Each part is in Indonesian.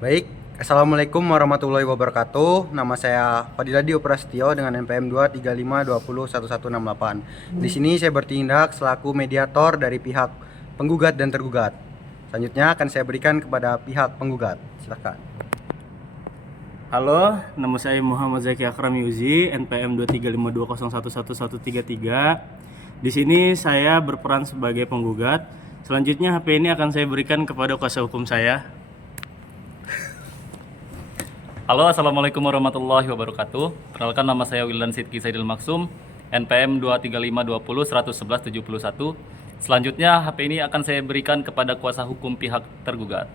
Baik, Assalamualaikum warahmatullahi wabarakatuh. Nama saya Fadiladi Prastio dengan NPM 235201168. Di sini saya bertindak selaku mediator dari pihak penggugat dan tergugat. Selanjutnya akan saya berikan kepada pihak penggugat. Silakan. Halo, nama saya Muhammad Zaki Akram Yuzi, NPM 23520111133. Di sini saya berperan sebagai penggugat. Selanjutnya HP ini akan saya berikan kepada kuasa hukum saya. Halo, assalamualaikum warahmatullahi wabarakatuh. Perkenalkan, nama saya Wildan Sidki Saidil Maksum, NPM 23520111171. Selanjutnya HP ini akan saya berikan kepada kuasa hukum pihak tergugat.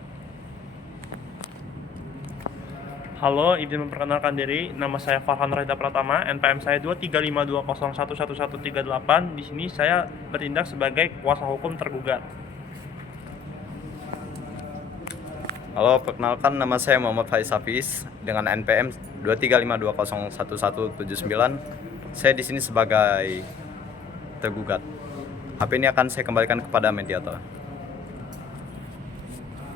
Halo, izin memperkenalkan diri. Nama saya Farhan Reza Pratama, NPM saya 23520111138. Di sini saya bertindak sebagai kuasa hukum tergugat. Halo, perkenalkan nama saya Muhammad Faiz Hafiz dengan NPM 23520111179. Saya di sini sebagai tergugat. HP ini akan saya kembalikan kepada mediator.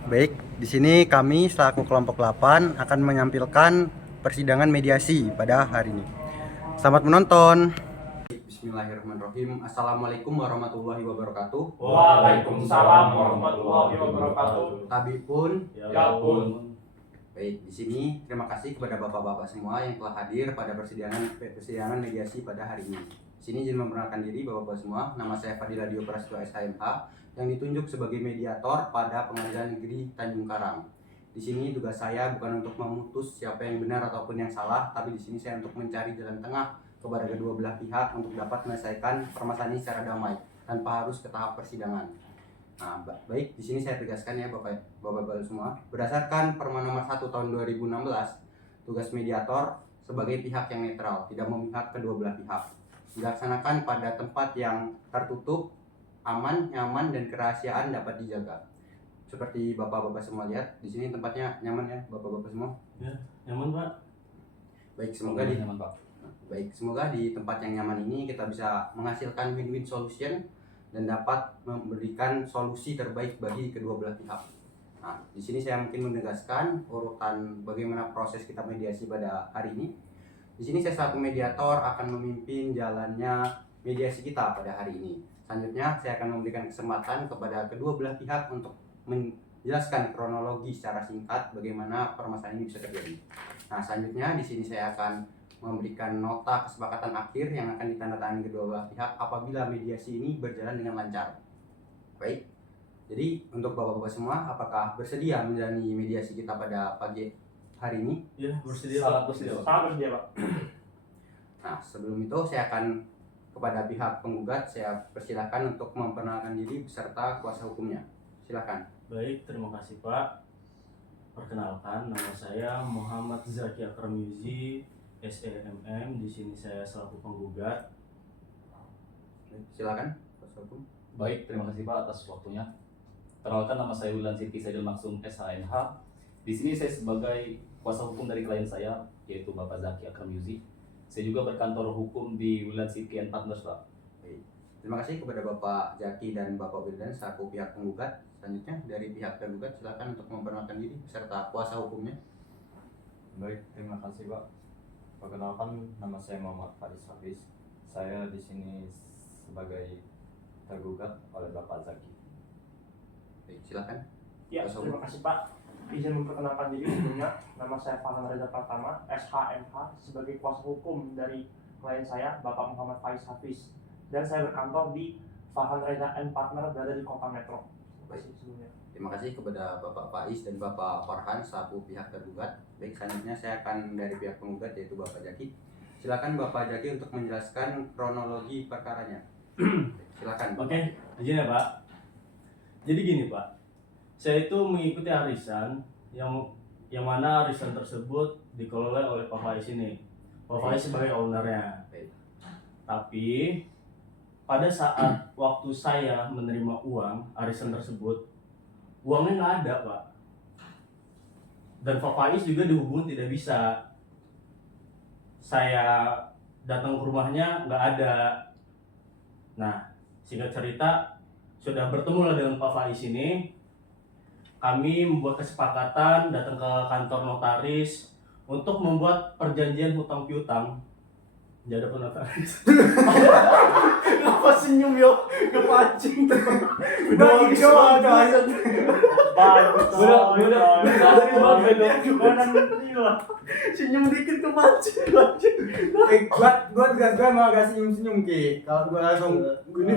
Baik, di sini kami selaku kelompok 8 akan menampilkan persidangan mediasi pada hari ini. Selamat menonton. Bismillahirrahmanirrahim. Assalamualaikum warahmatullahi wabarakatuh. Waalaikumsalam warahmatullahi wabarakatuh. Tabipun. Ya pun. Baik, di sini terima kasih kepada bapak-bapak semua yang telah hadir pada persidangan mediasi pada hari ini. Di sini izin memperkenalkan diri bapak-bapak semua. Nama saya Fadiladi Prastio SHMH yang ditunjuk sebagai mediator pada Pengadilan Negeri Tanjung Karang. Di sini tugas saya bukan untuk memutus siapa yang benar ataupun yang salah, tapi di sini saya untuk mencari jalan tengah kepada kedua belah pihak untuk dapat menyelesaikan permasalahan ini secara damai tanpa harus ke tahap persidangan. Nah, baik, di sini saya tegaskan ya Bapak-bapak semua, berdasarkan Perma nomor 1 tahun 2016, tugas mediator sebagai pihak yang netral, tidak memihak kedua belah pihak. Dilaksanakan pada tempat yang tertutup, aman, nyaman, dan kerahasiaan dapat dijaga. Seperti Bapak-bapak semua lihat, di sini tempatnya nyaman ya Bapak-bapak semua. Ya, nyaman Pak. Baik, semoga di tempat yang nyaman ini kita bisa menghasilkan win-win solution dan dapat memberikan solusi terbaik bagi kedua belah pihak. Nah, di sini saya mungkin menegaskan urutan bagaimana proses kita mediasi pada hari ini. Di sini saya selaku mediator akan memimpin jalannya mediasi kita pada hari ini. Selanjutnya saya akan memberikan kesempatan kepada kedua belah pihak untuk menjelaskan kronologi secara singkat bagaimana permasalahan ini bisa terjadi. Nah, selanjutnya di sini saya akan memberikan nota kesepakatan akhir yang akan ditandatangani kedua belah pihak apabila mediasi ini berjalan dengan lancar. Baik, jadi untuk bapak-bapak semua, apakah bersedia menjalani mediasi kita pada pagi hari ini? Ya, bersedia. Sangat bersedia, Pak. Sangat bersedia, Pak. Nah, sebelum itu saya akan kepada pihak penggugat saya persilahkan untuk memperkenalkan diri beserta kuasa hukumnya. Silakan. Baik, terima kasih Pak. Perkenalkan, nama saya Muhammad Zaki Akram Yuzi, SEMM. Di sini saya selaku penggugat. Silakan kuasa hukum. Baik, terima kasih Pak atas waktunya. Perkenalkan, nama saya Wildan Sidki Saidil Maksum SHMH. Di sini saya sebagai kuasa hukum dari klien saya, yaitu Bapak Zaki Akram Yuzi. Saya juga berkantor hukum di Wildan Sidki and Partners, Pak. Baik. Terima kasih kepada Bapak Jaki dan Bapak Wildan selaku pihak penggugat. Selanjutnya dari pihak tergugat silakan untuk memperkenalkan diri beserta kuasa hukumnya. Baik, terima kasih Pak. Perkenalkan, nama saya Muhammad Faiz Hafiz. Saya di sini sebagai tergugat oleh Bapak Zaki. Baik, silakan. Ya, Kuasa terima hukum. kasih Pak. Izin memperkenalkan diri sebelumnya. Nama saya Farhan Reza Pratama, SHMH, sebagai kuasa hukum dari klien saya, Bapak Muhammad Faiz Hafiz. Dan saya berkantor di Farhan Reza and Partner berada di Kota Metro. Terima kasih sebelumnya. Terima kasih kepada Bapak Faiz dan Bapak Farhan selaku pihak tergugat. Baik, selanjutnya saya akan dari pihak penggugat yaitu Bapak Jaki. Silakan Bapak Jaki untuk menjelaskan kronologi perkaranya. Silakan. Oke, izin ya Pak. Jadi gini Pak, saya itu mengikuti arisan yang mana arisan tersebut dikelola oleh Pak Faiz ini. Pak Faiz sebagai ownernya. Baik. Tapi pada saat waktu saya menerima uang arisan tersebut, uangnya nggak ada Pak. Dan Pak Faiz juga dihubungi tidak bisa. Saya datang ke rumahnya nggak ada. Nah, singkat cerita sudah bertemu lah dengan Pak Faiz ini. kami membuat kesepakatan datang ke kantor notaris untuk membuat perjanjian hutang piutang. Jadi ada notaris. Kenapa senyum yo? Kepancing. Udah doang, guys. Bagus. Senyum dikit kepancing. Gua juga mau agak senyum Ki. Kalau gua langsung gini,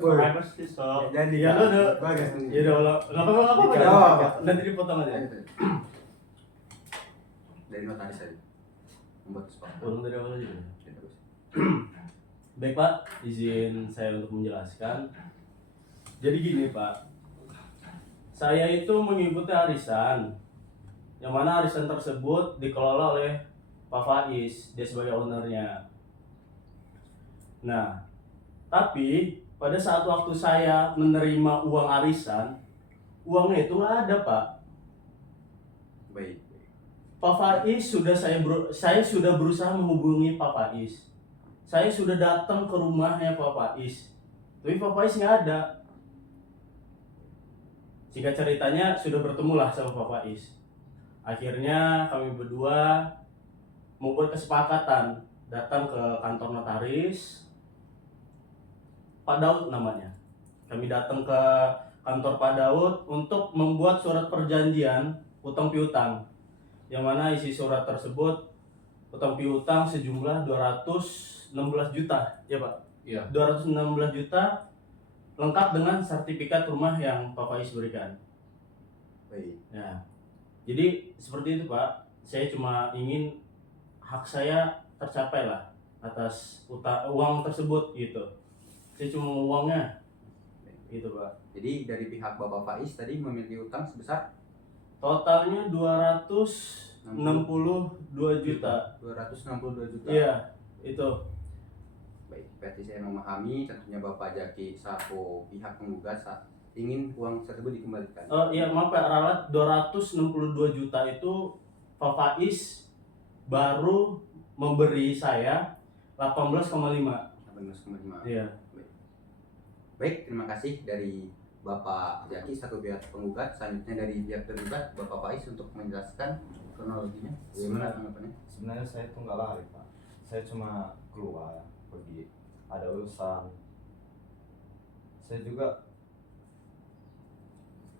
Saya mesti so. jadi Ya, kan, udah. gua agak senyum. Ya udah, nggak apa-apa. Nggak apa-apa. Nanti dipotong aja. Dari notaris aja. Membuat kesepakatan. Ulang dari awal aja. Ya, terus. Baik Pak, izin saya untuk menjelaskan. Jadi gini Pak, saya itu mengikuti arisan, yang mana arisan tersebut dikelola oleh Pak Faiz, dia sebagai ownernya. Nah, tapi pada saat waktu saya menerima uang arisan, uangnya itu nggak ada Pak. Baik. Pak Faiz saya sudah berusaha menghubungi Pak Faiz. Saya sudah datang ke rumahnya Pak Faiz, tapi Pak Faiz nggak ada. Singkat ceritanya sudah bertemulah sama Pak Faiz. Akhirnya kami berdua membuat kesepakatan datang ke kantor notaris, Pak Daud namanya. Kami datang ke kantor Pak Daud untuk membuat surat perjanjian hutang piutang, yang mana isi surat tersebut hutang piutang sejumlah 216 juta, ya Pak? Iya. 216 juta lengkap dengan sertifikat rumah yang Pak Faiz berikan. Baik. Ya. Jadi seperti itu Pak. Saya cuma ingin hak saya tercapai lah atas uang tersebut gitu. Saya cuma mau uangnya. Gitu Pak. Jadi dari pihak Bapak Faiz tadi memiliki utang sebesar Totalnya 262 juta. 262 juta. Iya, itu. Baik, berarti saya memahami tentunya Bapak Zaki selaku pihak penggugat ingin uang tersebut dikembalikan. Oh iya maaf Pak, ralat 262 juta itu Pak Faiz baru memberi saya 18,5. 18,5. Iya. Baik, terima kasih dari Bapak Zaki satu pihak penggugat. Selanjutnya dari pihak tergugat Bapak Faiz untuk menjelaskan kronologinya. Bagaimana tanggapannya? Sebenarnya saya tuh nggak lari Pak, saya cuma keluar pergi, ada urusan. Saya juga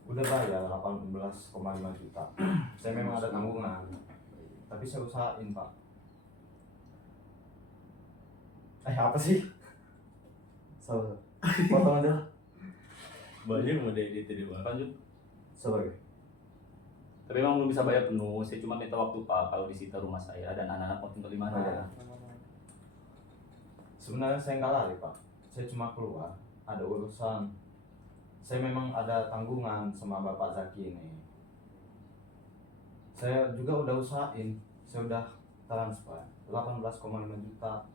udah bayar 18,5 juta. Saya memang ada tanggungan, tapi saya usahain Pak. Apa sih? Sabar, potong aja. Banyak model itu di Pak. Lanjut. Sebagai Tapi memang belum bisa bayar penuh. Saya cuma minta waktu Pak kalau disita rumah saya dan anak-anak mau tinggal di mana. sebenarnya saya nggak lari Pak, saya cuma keluar, ada urusan. Saya memang ada tanggungan sama Bapak Zaki ini. Saya juga udah usahain, saya udah transfer 18,5 juta.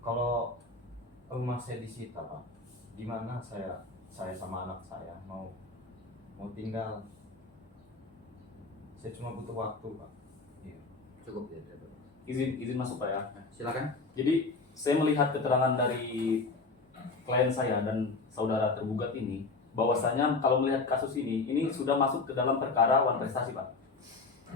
Kalau rumah saya disita Pak, gimana saya sama anak saya mau tinggal? Saya cuma butuh waktu Pak. Iya. Cukup ya. Izin masuk Pak ya. Silakan. Jadi saya melihat keterangan dari klien saya dan saudara tergugat ini, bahwasanya kalau melihat kasus ini sudah masuk ke dalam perkara wan prestasi Pak.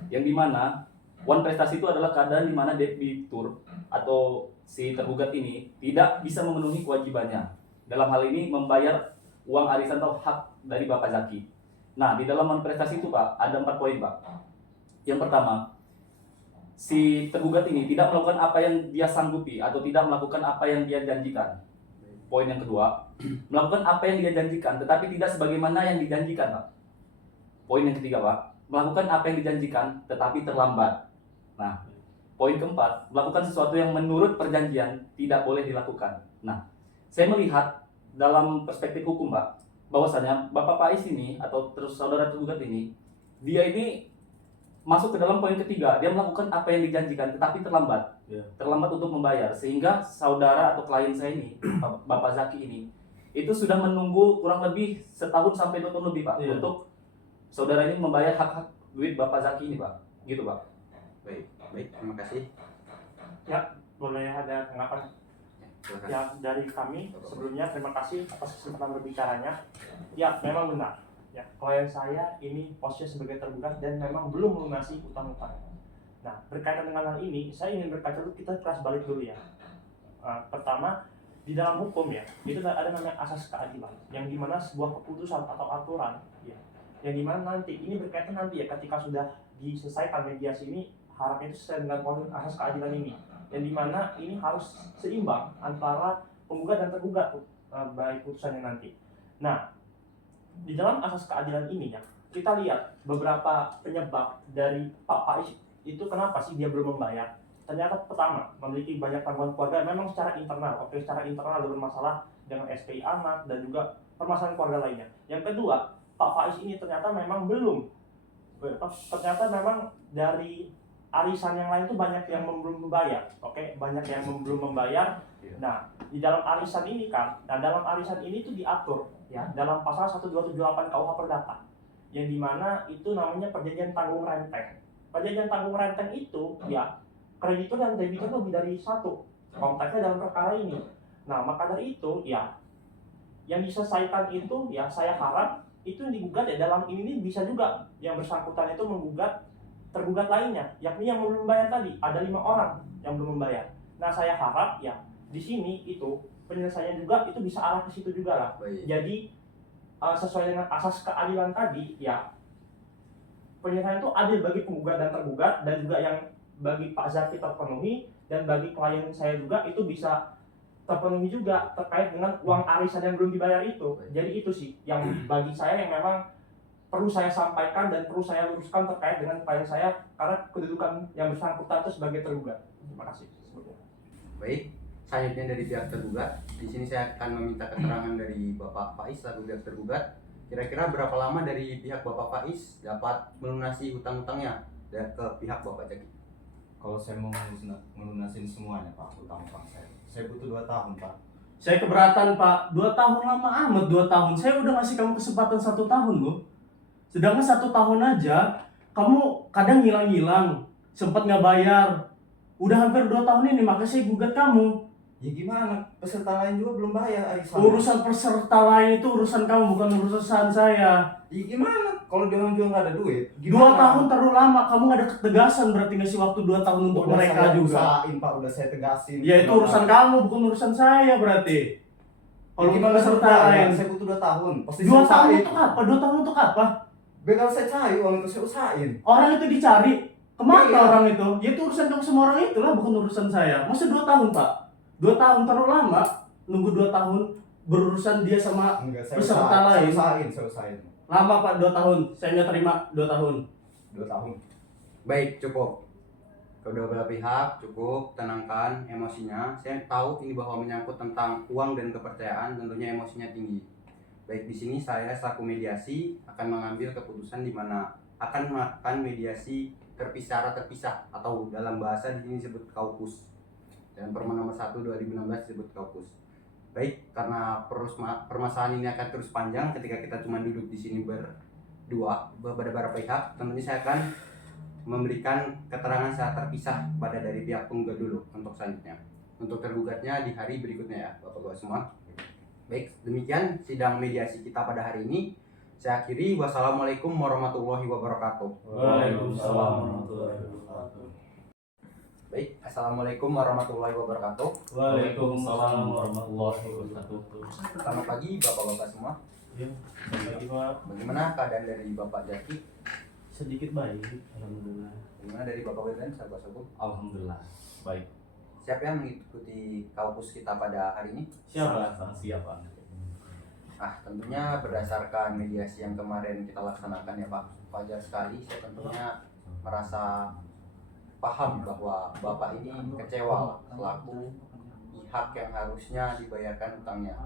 Yang dimana wan prestasi itu adalah keadaan dimana debitur atau si tergugat ini tidak bisa memenuhi kewajibannya. Dalam hal ini membayar uang arisan atau hak dari Bapak Zaki. Nah, di dalam wan prestasi itu Pak, ada 4 poin Pak. Yang pertama, si tergugat ini tidak melakukan apa yang dia sanggupi atau tidak melakukan apa yang dia janjikan. Poin yang kedua, melakukan apa yang dia janjikan tetapi tidak sebagaimana yang dijanjikan Pak. Poin yang ketiga Pak, melakukan apa yang dijanjikan tetapi terlambat. Nah, poin keempat, melakukan sesuatu yang menurut perjanjian tidak boleh dilakukan. Nah, saya melihat dalam perspektif hukum Pak, bahwasanya Bapak Faiz ini atau saudara tergugat ini, dia ini masuk ke dalam poin ketiga, dia melakukan apa yang dijanjikan tetapi terlambat. Ya. Terlambat untuk membayar, sehingga saudara atau klien saya ini, Bapak Zaki ini, itu sudah menunggu kurang lebih setahun sampai 2 tahun lebih Pak, Ya. untuk saudara ini membayar hak-hak duit Bapak Zaki ini Pak. Gitu Pak. Baik, terima kasih. Boleh ada tanggapan? Silakan. Ya, dari kami sebelumnya terima kasih atas kesempatan berbicaranya. Ya, memang benar. Ya, klien saya ini posisinya sebagai tergugat dan memang belum melunasi utang-utang. Nah, berkaitan dengan hal ini, saya ingin berkaca dulu, kita kelas balik dulu ya. Pertama, di dalam hukum ya, itu ada namanya asas keadilan, yang dimana sebuah keputusan atau aturan, ya, yang dimana nanti ini berkaitan nanti ya, ketika sudah diselesaikan mediasi ini, harapnya itu sesuai dengan poin asas keadilan ini, yang dimana ini harus seimbang antara penggugat dan tergugat, baik putusannya nanti. Nah, di dalam asas keadilan ini ya, kita lihat beberapa penyebab dari Pak Faiz itu kenapa sih dia belum membayar. Ternyata pertama, memiliki banyak tanggungan keluarga memang secara internal. Oke, secara internal ada bermasalah dengan SPI anak dan juga permasalahan keluarga lainnya. Yang kedua, Pak Faiz ini ternyata memang dari arisan yang lain itu banyak yang belum membayar. Oke, banyak yang belum membayar. Nah, di dalam arisan ini dalam arisan ini tuh diatur ya dalam pasal 1278 KUH Perdata, yang dimana itu namanya perjanjian tanggung renteng. Perjanjian tanggung renteng itu ya kreditur dan debitur lebih dari satu konteksnya dalam perkara ini. Nah, maka dari itu ya yang diselesaikan itu ya saya harap itu yang digugat ya dalam ini bisa juga yang bersangkutan itu menggugat tergugat lainnya, yakni yang belum membayar tadi. Ada 5 orang yang belum membayar. Nah, saya harap ya di sini itu penyelesaian juga itu bisa arah ke situ juga lah. Baik. Jadi sesuai dengan asas keadilan tadi ya, penyelesaian itu adil bagi penggugat dan tergugat, dan juga yang bagi Pak Zaki terpenuhi, dan bagi klien saya juga itu bisa terpenuhi juga terkait dengan uang arisan yang belum dibayar itu. Jadi itu sih yang bagi saya yang memang perlu saya sampaikan dan perlu saya luruskan terkait dengan klien saya, karena kedudukan yang bersangkutan itu sebagai tergugat. Terima kasih. Baik, selanjutnya dari pihak tergugat. Di sini saya akan meminta keterangan dari Bapak Faiz selaku pihak tergugat. Kira-kira berapa lama dari pihak Bapak Faiz dapat melunasi hutang-hutangnya ke pihak Bapak Jaki? Kalau saya mau melunasin semuanya Pak, utang-utang saya butuh 2 tahun Pak. Saya keberatan Pak, 2 tahun lama amat 2 tahun. Saya udah ngasih kamu kesempatan 1 tahun loh. Sedangkan 1 tahun aja, kamu kadang ngilang-ngilang, sempat nggak bayar. Udah hampir 2 tahun ini, makanya saya gugat kamu. Ya gimana? Peserta lain juga belum bayar arisan. Urusan peserta lain itu urusan kamu, bukan urusan saya. Ya gimana? Kalau dia orang juga nggak ada duit, 2 gimana? tahun terlalu lama, kamu nggak ada ketegasan berarti ngasih waktu 2 tahun untuk Udah mereka saya juga. usahain Pak, udah saya tegasin. Ya itu urusan kamu, bukan urusan saya berarti. Kalau gimana peserta lain, Saya butuh 2 tahun. Pasti 2 saya tahun usahain. untuk apa? 2 tahun untuk apa? Biar saya cari uang itu saya usahain. Orang itu dicari, kemana Iya. orang itu? Ya itu urusan kamu sama orang itu lah, bukan urusan saya. Masa 2 tahun Pak? 2 tahun terlalu lama, nunggu 2 tahun berurusan dia sama Enggak, saya peserta lain. saya usahain. Lama Pak 2 tahun, saya nggak terima 2 tahun. 2 tahun. Baik, cukup. Kedua belah pihak cukup, tenangkan emosinya. Saya tahu ini bahwa menyangkut tentang uang dan kepercayaan, tentunya emosinya tinggi. Baik, di sini saya selaku mediasi akan mengambil keputusan di mana akan melakukan mediasi terpisah atau dalam bahasa di sini disebut kaukus. Dan Permen nomor 1 2016 disebut kaukus. Baik, karena permasalahan ini akan terus panjang ketika kita cuma duduk di sini berdua beberapa pihak, tentunya saya akan memberikan keterangan secara terpisah pada dari pihak penggugat dulu untuk selanjutnya. Untuk tergugatnya di hari berikutnya ya, Bapak-Bapak semua. Baik, demikian sidang mediasi kita pada hari ini. Saya akhiri. Wassalamualaikum warahmatullahi wabarakatuh. Waalaikumsalam warahmatullahi wabarakatuh. Baik, assalamualaikum warahmatullahi wabarakatuh. Waalaikumsalam warahmatullahi wabarakatuh. Selamat pagi Bapak-Bapak semua. Ya, lagi Pak. Bagaimana keadaan dari Bapak Jaki? Sedikit baik, alhamdulillah. Bagaimana dari Bapak Wedan, sahabat-sahabat? Alhamdulillah. Baik. Siapa yang mengikuti kaukus kita pada hari ini? Siapa? Siapa? Tentunya berdasarkan mediasi yang kemarin kita laksanakan ya Pak, wajar sekali saya tentunya merasa paham bahwa Bapak ini kecewa selaku pihak yang harusnya dibayarkan utangnya.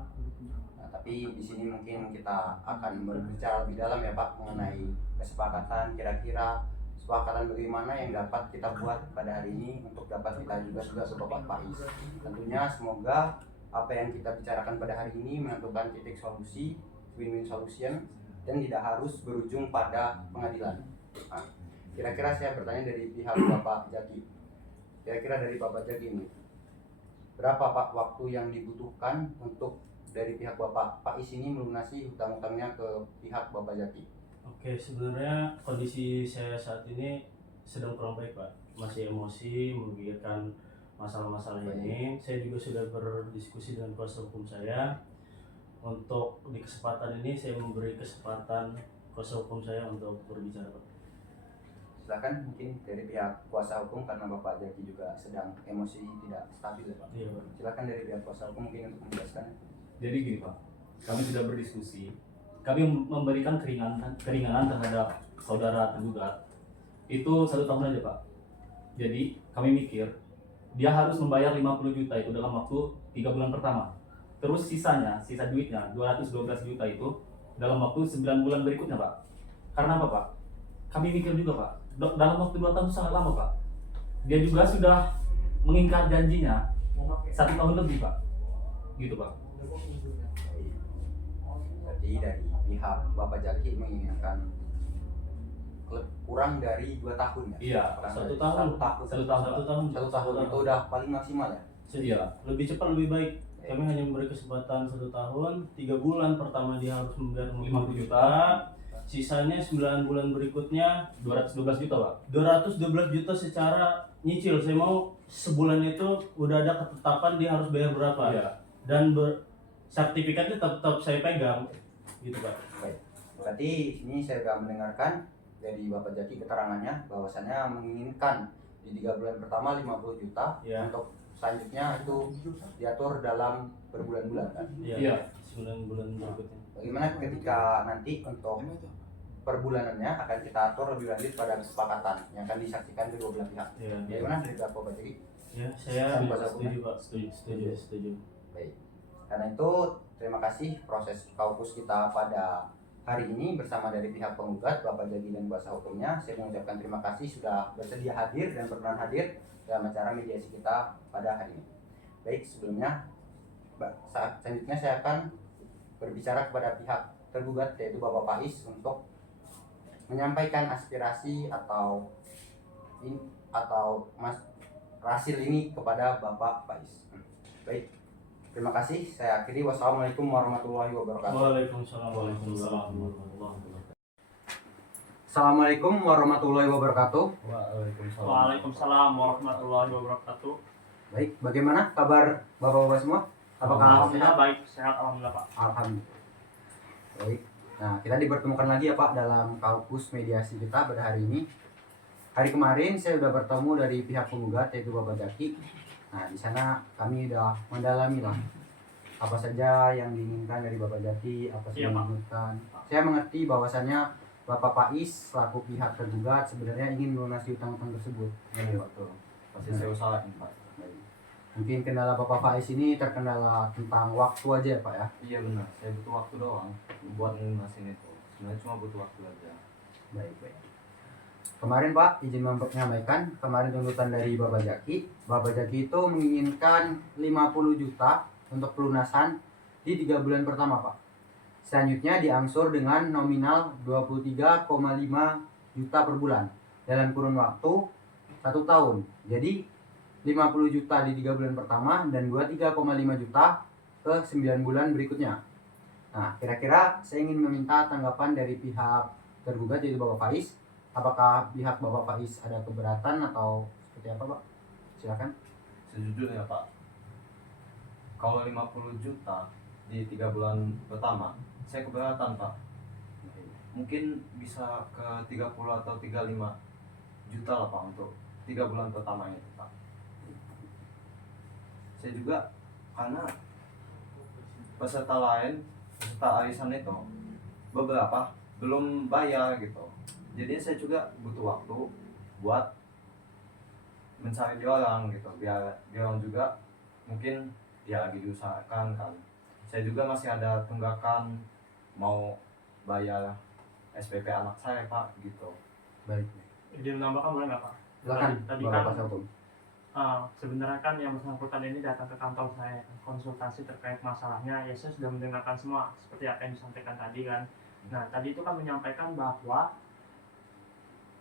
Tapi di sini mungkin kita akan berbicara lebih dalam ya Pak mengenai kesepakatan, kira-kira kesepakatan bagaimana yang dapat kita buat pada hari ini untuk dapat kita juga ke Bapak Faiz. Tentunya semoga apa yang kita bicarakan pada hari ini menentukan titik solusi, win-win solution, dan tidak harus berujung pada pengadilan. Kira-kira saya bertanya dari pihak Bapak Jaki. Kira-kira dari Bapak Jaki ini, berapa Pak waktu yang dibutuhkan untuk dari pihak Bapak Faiz ini melunasi hutang-hutangnya ke pihak Bapak Zaki? Oke, sebenarnya kondisi saya saat ini sedang kurang baik, Pak. Masih emosi, memikirkan masalah-masalah ini. Saya juga sudah berdiskusi dengan kuasa hukum saya. Untuk di kesempatan ini saya memberi kesempatan kuasa hukum saya untuk berbicara, Pak. Silakan mungkin dari pihak kuasa hukum, karena Bapak Zaki juga sedang emosi tidak stabil ya Pak. Iya, Pak. Silakan dari pihak kuasa hukum mungkin untuk menjelaskan. Jadi gini Pak, kami sudah berdiskusi, kami memberikan keringanan terhadap saudara tergugat itu 1 tahun aja Pak. Jadi kami mikir dia harus membayar 50 juta itu dalam waktu 3 bulan pertama. Terus sisa duitnya 212 juta itu dalam waktu 9 bulan berikutnya Pak. Karena apa Pak? Kami mikir juga Pak, dalam waktu 2 tahun itu sangat lama Pak. Dia juga sudah mengingkar janjinya 1 tahun lebih Pak. Gitu Pak. Berarti dari pihak Bapak Zaki menginginkan kurang dari 2 tahun ya? Iya, Kurang 1 dari tahun. 1 tahun. 1 tahun. 1 tahun. 1 tahun itu udah paling maksimal ya? Iya. Lebih cepat lebih baik. Kami hanya memberi kesempatan 1 tahun, 3 bulan pertama dia harus membayar 50 juta, sisanya 9 bulan berikutnya 212 juta Pak. 212 juta secara nyicil. Saya mau sebulan itu udah ada ketetapan dia harus bayar berapa. Iya. Dan sertifikatnya tetap saya pegang. Gitu Pak. Baik. Berarti ini saya sudah mendengarkan dari Bapak Zaki keterangannya bahwasannya menginginkan di 3 bulan pertama 50 juta, Ya. untuk selanjutnya itu diatur dalam berbulan-bulan kan? Iya. Iya. 9 bulan berikutnya. Bagaimana ketika nanti untuk perbulanannya akan kita atur lebih lanjut pada kesepakatan yang akan disaksikan kedua belah pihak. Iya. Bagaimana dari pihak Bapak Zaki? Ya, saya Kuasa hukumnya? setuju Pak. Setuju. Baik. Karena itu terima kasih proses kaukus kita pada hari ini bersama dari pihak penggugat Bapak Zaki dan kuasa hukumnya. Saya mengucapkan terima kasih sudah bersedia hadir dan berkenan hadir dalam acara mediasi kita pada hari ini. Baik, sebelumnya selanjutnya saya akan berbicara kepada pihak tergugat yaitu Bapak Faiz untuk menyampaikan aspirasi atau hasil ini kepada Bapak Faiz. Baik. Terima kasih. Saya akhiri. Wassalamualaikum warahmatullahi wabarakatuh. Waalaikumsalam warahmatullahi wabarakatuh. Assalamualaikum warahmatullahi wabarakatuh. Waalaikumsalam. Waalaikumsalam warahmatullahi wabarakatuh. Baik, bagaimana kabar Bapak-bapak semua? Apakah Alhamdulillah baik, sehat alhamdulillah Pak. Alhamdulillah. Baik. Nah, kita dipertemukan lagi ya Pak dalam kaukus mediasi kita pada hari ini. Hari kemarin saya sudah bertemu dari pihak penggugat yaitu Bapak Zaki. Nah, di sana kami sudah mendalami lah apa saja yang diinginkan dari Bapak Zaki, apa saja Iya, yang Pak. diinginkan. Saya mengerti bahwasannya Bapak Faiz selaku pihak tergugat sebenarnya ingin melunasi utang-utang tersebut. Iya betul. Pasti saya usahain Pak. Baik. Mungkin kendala Bapak Faiz ini terkendala tentang waktu aja ya Pak ya. Iya benar. Saya butuh waktu doang buat ngelunasin itu. Sebenarnya cuma butuh waktu aja. Baik. Kemarin Pak, izin menyampaikan, kemarin tuntutan dari Bapak Zaki. Bapak Zaki itu menginginkan 50 juta untuk pelunasan di 3 bulan pertama Pak. Selanjutnya diangsur dengan nominal 23,5 juta per bulan dalam kurun waktu 1 tahun. Jadi 50 juta di 3 bulan pertama dan 23,5 juta ke 9 bulan berikutnya. Nah, kira-kira saya ingin meminta tanggapan dari pihak tergugat yaitu Bapak Faiz. Apakah pihak Bapak Faiz ada keberatan atau seperti apa Pak? Silakan. Sejujurnya Pak, kalau 50 juta di 3 bulan pertama, saya keberatan Pak. Mungkin bisa ke 30 atau 35 juta lah Pak untuk 3 bulan pertama itu Pak. Saya juga karena peserta arisan itu beberapa belum bayar gitu. Jadi saya juga butuh waktu buat mencari dia orang gitu, biar dia orang juga mungkin dia lagi diusahakan kan. Saya juga masih ada tunggakan mau bayar SPP anak saya Pak gitu. Baik. Izin menambahkan boleh nggak Pak? Silakan Tadi Bapak kan Kuasa Hukum. sebenarnya kan yang bersangkutan ini datang ke kantor saya konsultasi terkait masalahnya. Ya saya sudah mendengarkan semua seperti apa yang disampaikan tadi kan. Nah tadi itu kan menyampaikan bahwa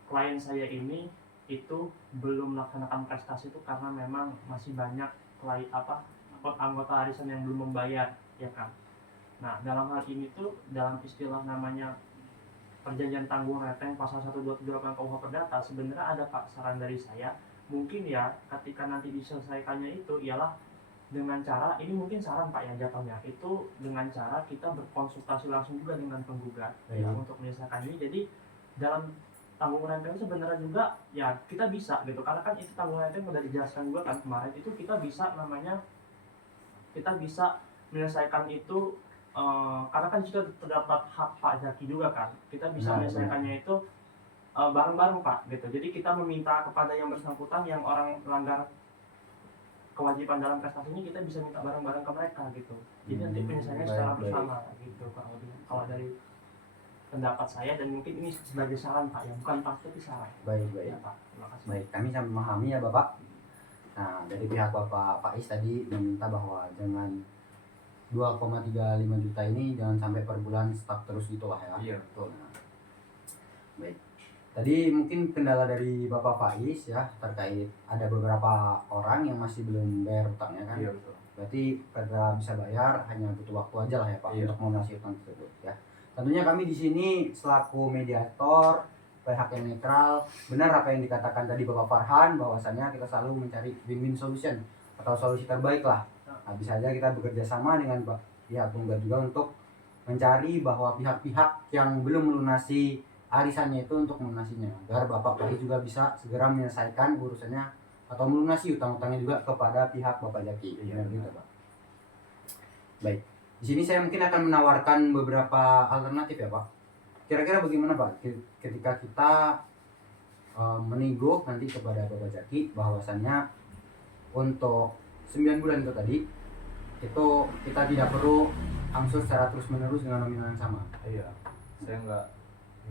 klien saya ini itu belum melaksanakan prestasi itu karena memang masih banyak anggota arisan yang belum membayar, ya kan. Nah, dalam hal ini tuh dalam istilah namanya perjanjian tanggung renteng pasal 1278 KUH Perdata, sebenarnya ada Pak saran dari saya, mungkin ya ketika nanti diselesaikannya itu ialah dengan cara, ini mungkin saran Pak ya jatuhnya, itu dengan cara kita berkonsultasi langsung juga dengan penggugat ya, untuk menyelesaikan ini. Jadi dalam tanggung renteng sebenarnya juga ya kita bisa gitu, karena kan itu tanggung renteng udah dijelaskan juga kan kemarin, itu kita bisa namanya, kita bisa menyelesaikan itu karena kan juga terdapat hak Pak Zaki juga kan, kita bisa menyelesaikannya itu bareng-bareng Pak gitu. Jadi kita meminta kepada yang bersangkutan, yang orang melanggar kewajiban dalam prestasi ini, kita bisa minta bareng-bareng ke mereka gitu. Jadi nanti penyelesaiannya secara bersama gitu Pak. Kalau dari pendapat saya, dan mungkin ini sebagai saran Pak ya, bukan pasti tapi saran. Baik, Ya Pak, terima kasih. Baik, kami sangat memahami ya Bapak. Nah, dari pihak Bapak Faiz tadi meminta bahwa jangan 2,35 juta ini jangan sampai per bulan stuck terus gitu lah ya. Iya, betul. Nah, baik. Tadi mungkin kendala dari Bapak Faiz ya terkait ada beberapa orang yang masih belum bayar utangnya kan. Iya, betul. Berarti pada bisa bayar hanya butuh waktu aja lah ya Pak Iya. untuk melunasi utang tersebut ya. Tentunya kami di sini selaku mediator, pihak yang netral, benar apa yang dikatakan tadi Bapak Farhan bahwasanya kita selalu mencari win-win solution atau solusi terbaik lah. Nah, bisa aja kita bekerja sama dengan pihak penggugat juga untuk mencari bahwa pihak-pihak yang belum melunasi arisannya itu untuk melunasinya, agar Bapak Faiz juga bisa segera menyelesaikan urusannya atau melunasi utang-utangnya juga kepada pihak Bapak Zaki. Iya, Benar gitu, Pak. Baik. Di sini saya mungkin akan menawarkan beberapa alternatif ya Pak. Kira-kira bagaimana Pak ketika kita menego nanti kepada Bapak Zaki bahwasannya untuk 9 bulan itu tadi itu kita tidak perlu angsur secara terus menerus dengan nominal yang sama. Iya, saya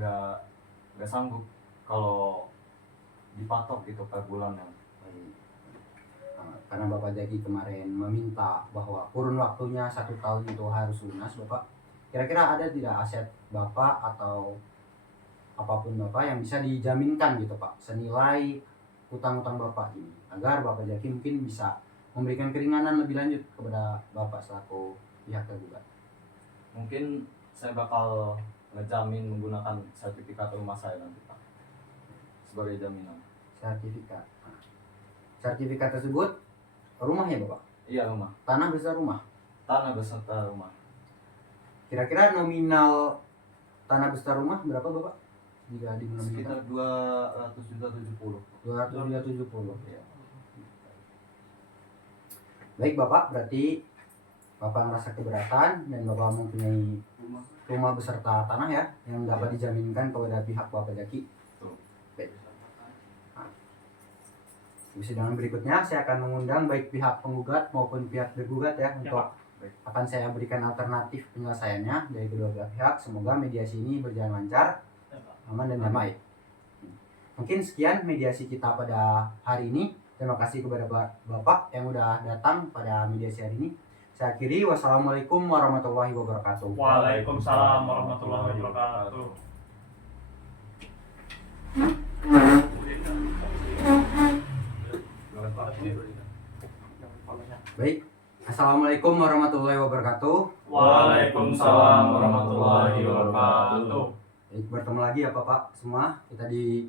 nggak sanggup kalau dipatok gitu per bulan ya. Karena Bapak Zaki kemarin meminta bahwa kurun waktunya 1 tahun itu harus lunas Bapak. Kira-kira ada tidak aset Bapak atau apapun Bapak yang bisa dijaminkan gitu Pak senilai utang-utang Bapak ini, agar Bapak Zaki mungkin bisa memberikan keringanan lebih lanjut kepada Bapak selaku pihak tergugat. Mungkin saya bakal ngejamin menggunakan sertifikat rumah saya nanti Pak sebagai jaminan. Sertifikat. Sertifikat tersebut rumah ya Bapak? Iya, rumah. Tanah beserta rumah. Tanah beserta rumah. Kira-kira nominal tanah beserta rumah berapa Bapak? Jika dinominalkan Sekitar 200.070. 270. Iya. Baik Bapak, berarti Bapak merasa keberatan dan Bapak mempunyai rumah beserta tanah ya yang dapat dijaminkan kepada pihak Bapak Zaki. Betul. Baik. Nah, di persidangan berikutnya saya akan mengundang baik pihak penggugat maupun pihak tergugat ya untuk akan saya berikan alternatif penyelesaiannya dari kedua belah pihak. Semoga mediasi ini berjalan lancar, aman dan damai. Mungkin sekian mediasi kita pada hari ini. Terima kasih kepada Bapak yang udah datang pada mediasi hari ini. Saya akhiri, wassalamualaikum warahmatullahi wabarakatuh. Waalaikumsalam warahmatullahi wabarakatuh. Baik, assalamualaikum warahmatullahi wabarakatuh. Waalaikumsalam warahmatullahi wabarakatuh. Baik, bertemu lagi ya Bapak semua. Kita di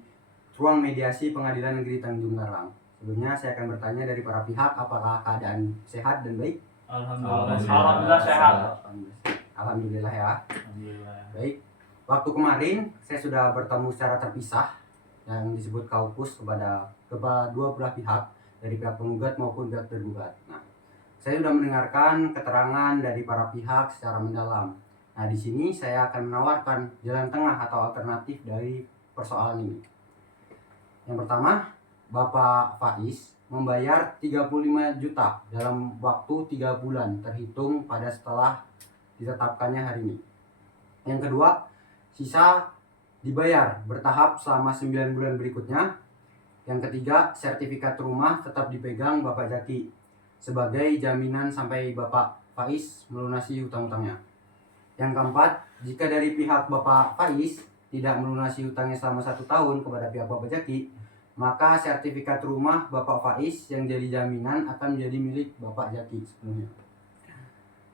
ruang mediasi Pengadilan Negeri Tanjung Karang. Sebelumnya saya akan bertanya dari para pihak apakah keadaan sehat dan baik. Alhamdulillah sehat. Alhamdulillah ya. Alhamdulillah. Baik, waktu kemarin saya sudah bertemu secara terpisah yang disebut kaukus kepada dua belah pihak, dari pihak penggugat maupun pihak tergugat. Nah, saya sudah mendengarkan keterangan dari para pihak secara mendalam. Nah, di sini saya akan menawarkan jalan tengah atau alternatif dari persoalan ini. Yang pertama, Bapak Faiz membayar 35 juta dalam waktu 3 bulan terhitung pada setelah ditetapkannya hari ini. Yang kedua, sisa dibayar bertahap selama 9 bulan berikutnya. Yang ketiga, sertifikat rumah tetap dipegang Bapak Zaki sebagai jaminan sampai Bapak Faiz melunasi hutang-hutangnya. Yang keempat, jika dari pihak Bapak Faiz tidak melunasi hutangnya selama 1 tahun kepada pihak Bapak Zaki, maka sertifikat rumah Bapak Faiz yang jadi jaminan akan menjadi milik Bapak Zaki sepenuhnya.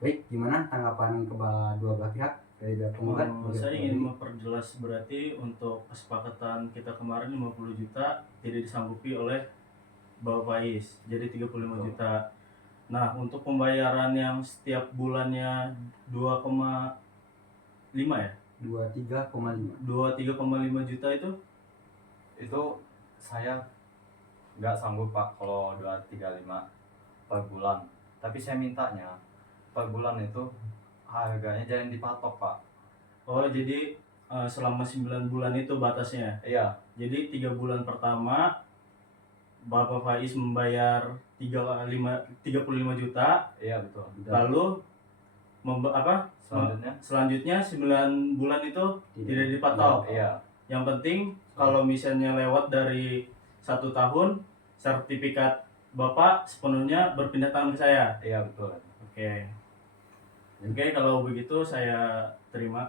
Baik, gimana tanggapan kedua belah pihak dari pihak penggugat? Saya ingin memperjelas berarti untuk kesepakatan kita kemarin 50 juta tidak disanggupi oleh Bapak Faiz, jadi 35 juta. Nah, untuk pembayaran yang setiap bulannya 2,5 ya? 23,5. 23,5 juta Itu saya nggak sanggup Pak kalau 235 per bulan. Tapi saya mintanya per bulan itu harganya jangan dipatok Pak. oh jadi selama 9 bulan itu batasnya. Iya, Jadi 3 bulan pertama Bapak Faiz membayar 35 juta, iya betul. lalu Selanjutnya selanjutnya 9 bulan itu tidak dipatok. iya, Yang penting kalau misalnya lewat dari 1 tahun, sertifikat Bapak sepenuhnya berpindah tangan ke saya. iya betul. Oke. Oke, kalau begitu saya terima.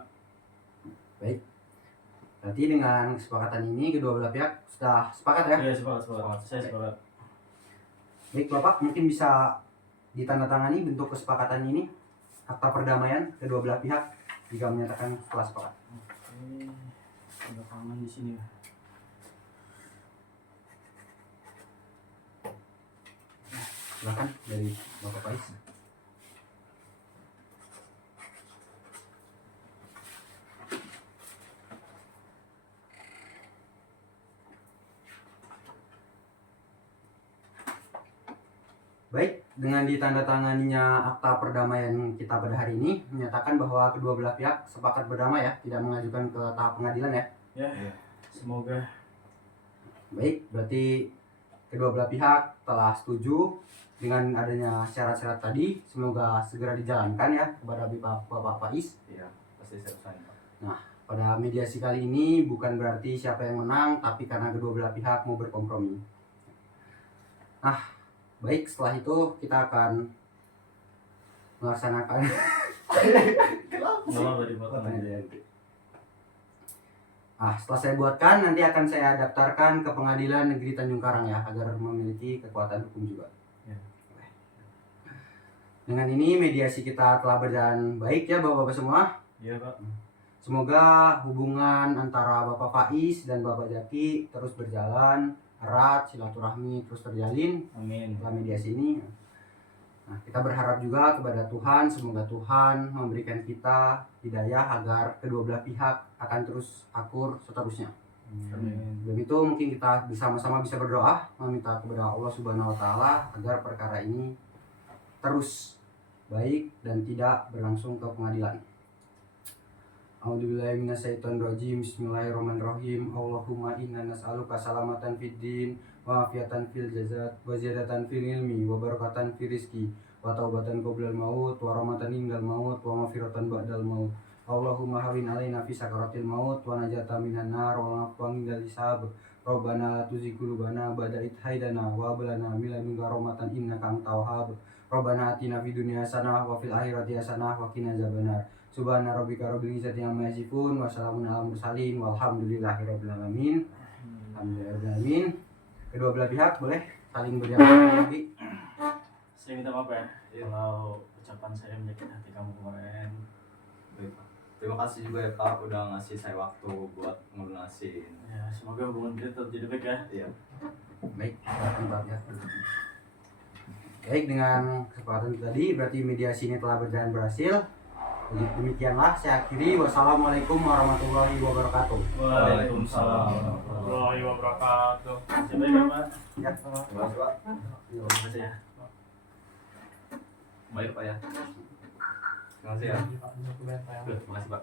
Berarti dengan kesepakatan ini kedua belah pihak sudah sepakat ya? Iya, sepakat. Saya sepakat. Baik Bapak, mungkin bisa ditandatangani bentuk kesepakatan ini akta perdamaian kedua belah pihak jika menyatakan telah sepakat. Oke. Ada tangan di sini. Silakan dari Bapak Faiz. Baik, dengan ditandatanganinya akta perdamaian kita pada hari ini menyatakan bahwa kedua belah pihak sepakat berdamai ya, tidak mengajukan ke tahap pengadilan ya. Ya. Semoga. Baik, berarti kedua belah pihak telah setuju dengan adanya syarat-syarat tadi. Semoga segera dijalankan ya kepada Bapak Faiz. Iya, pasti saya usahain Pak. Pada mediasi kali ini bukan berarti siapa yang menang, tapi karena kedua belah pihak mau berkompromi. Baik, setelah itu kita akan melaksanakan Nggak apa dipotong aja. setelah saya buatkan nanti akan saya daftarkan ke Pengadilan Negeri Tanjung Karang ya, agar memiliki kekuatan hukum juga. Ya. Dengan ini mediasi kita telah berjalan baik ya Bapak-bapak semua. Iya, Pak. Semoga hubungan antara Bapak Faiz dan Bapak Zaki terus berjalan erat, silaturahmi terus terjalin Amin. setelah mediasi ini. Nah, kita berharap juga kepada Tuhan, semoga Tuhan memberikan kita hidayah agar kedua belah pihak akan terus akur seterusnya. Amin. Dan itu mungkin kita bersama-sama bisa berdoa meminta kepada Allah Subhanahu wa taala agar perkara ini terus baik dan tidak berlangsung ke pengadilan. A'udzubillahi minasyaitonirrajim. Bismillahirrahmanirrahim. Allahumma inna nas'aluka salamatan fid din wa afiatan fil jasad wa ziyadatan fil ilmi wa barakatan fil rizqi wa taubatan qoblal maut wa rahmatan indal maut wa maghfiratan ba'dal maut. Allahumma hawin alaina fi sakaratil maut wa najata minan nar wa afwan indal hisab. Rabbana la tuzigh qulubana ba'da idh hadaytana wa hab lana min ladunka rahmatan innaka antal wahhab. Rabbana atina fid dunya hasanah wa fil akhirati hasanah wa qina adzabannar. Subhana rabbika rabbil izzati amma yasifun wa salamun alal mursalin walhamdulillahi rabbil alamin. Alhamdulillahirabbil alamin. Kedua belah pihak boleh saling berdialog lagi. Saya minta maaf ya kalau ucapan saya menyakitkan hati kamu kemarin. Baik, Pak. Terima kasih juga ya Pak udah ngasih saya waktu buat ngelunasin. Ya, semoga hubungan kita tetap jadi baik ya. Iya. Baik, silakan Pak ya. Baik, dengan kesempatan tadi berarti mediasi ini telah berjalan berhasil. Demikianlah saya akhiri. Wassalamualaikum warahmatullahi wabarakatuh. Waalaikumsalam warahmatullahi wabarakatuh. Siapa ya, Pak? Ya, Terima kasih Pak. Terima kasih ya. Baik Pak ya. Terima kasih ya. Terima kasih Pak.